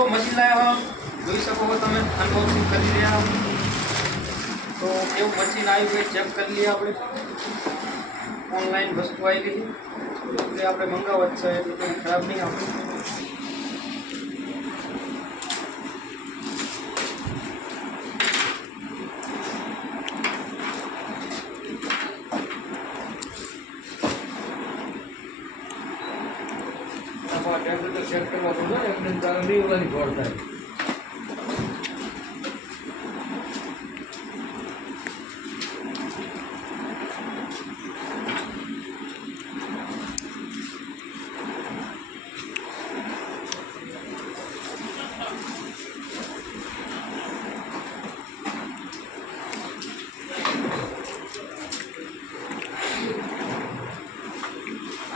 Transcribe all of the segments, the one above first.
મિત્રો મશીન લાવ્યા જોઈ શકો છો તમે, અનબોક્સિંગ કરી રહ્યા તો કેવું મશીન આવ્યું એ ચેક કરી લઈએ આપણે. ઓનલાઈન વસ્તુ આવી ગઈ એટલે આપણે મંગાવવા જ છે એટલે કંઈ ખરાબ નહીં આપણે. ટેમ્પરેચર સેટ કરવા પડે એટલે તારા નહીં ઓલાની ગોળ થાય.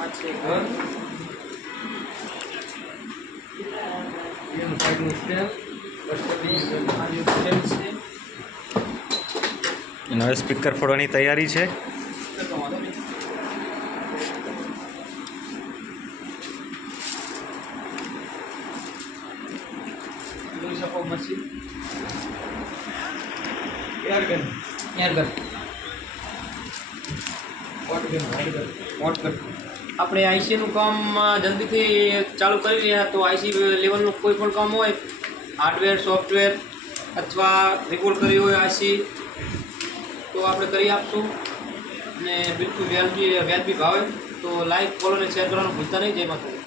આ છે ઘર. એનું સાઈડનું સ્ટેપ એનો હવે સ્પીકર ફોડવાની તૈયારી છે. જોઈ શકો મશીન એરગન એરગન વોટગન વોટગન. આપણે આઈસીનું કામ જલ્દીથી ચાલુ કરી રહ્યા તો આઈસી લેવલનું કોઈ પણ કામ હોય, હાર્ડવેર સોફ્ટવેર અથવા રિપોર્ટ કરી હોય આઈસી તો આપણે કરી આપશું. અને બિલકુલ વ્યાજબી ભાવે. તો લાઈક ફોલો અને શેર કરવાનું ભૂલતા નહીં. જય માતા.